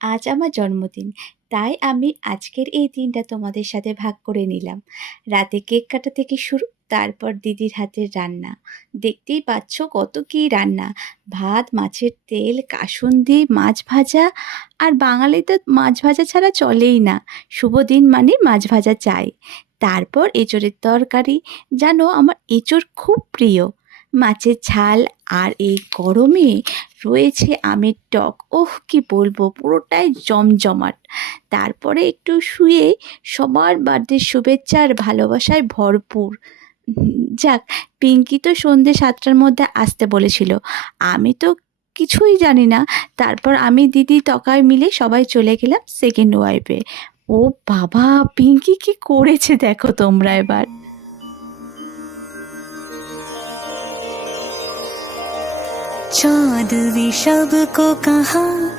আজ আমার জন্মদিন, তাই আমি আজকের এই দিনটা তোমাদের সাথে ভাগ করে নিলাম। রাতে কেক কাটা থেকে শুরু, তারপর দিদির হাতের রান্না। দেখতেই পাচ্ছ কত কী রান্না! ভাত, মাছের তেল, কাসুন্দি, মাছ ভাজা। আর বাঙালিদের মাছ ভাজা ছাড়া চলেই না। শুভ দিন মানে মাছ ভাজা চাই। তারপর এঁচোড়ের তরকারি। জানো, আমার এঁচোড় খুব প্রিয়। মাছের ঝাল, আর এই গরমে রয়েছে আমের টক। ওহ, কি বলবো, পুরোটাই জমজমাট। তারপরে একটু শুয়ে সবার বার্থডে শুভেচ্ছা আর ভালোবাসায় ভরপুর। যাক, পিঙ্কি তো সন্ধে 7টার মধ্যে আসতে বলেছিল। আমি তো কিছুই জানি না। তারপর আমি, দিদি, তকাই মিলে সবাই চলে গেলাম সেকেন্ড ওয়াইফে। ও বাবা, পিঙ্কি কি করেছে দেখো তোমরা এবার। चाँद भी सबको कहा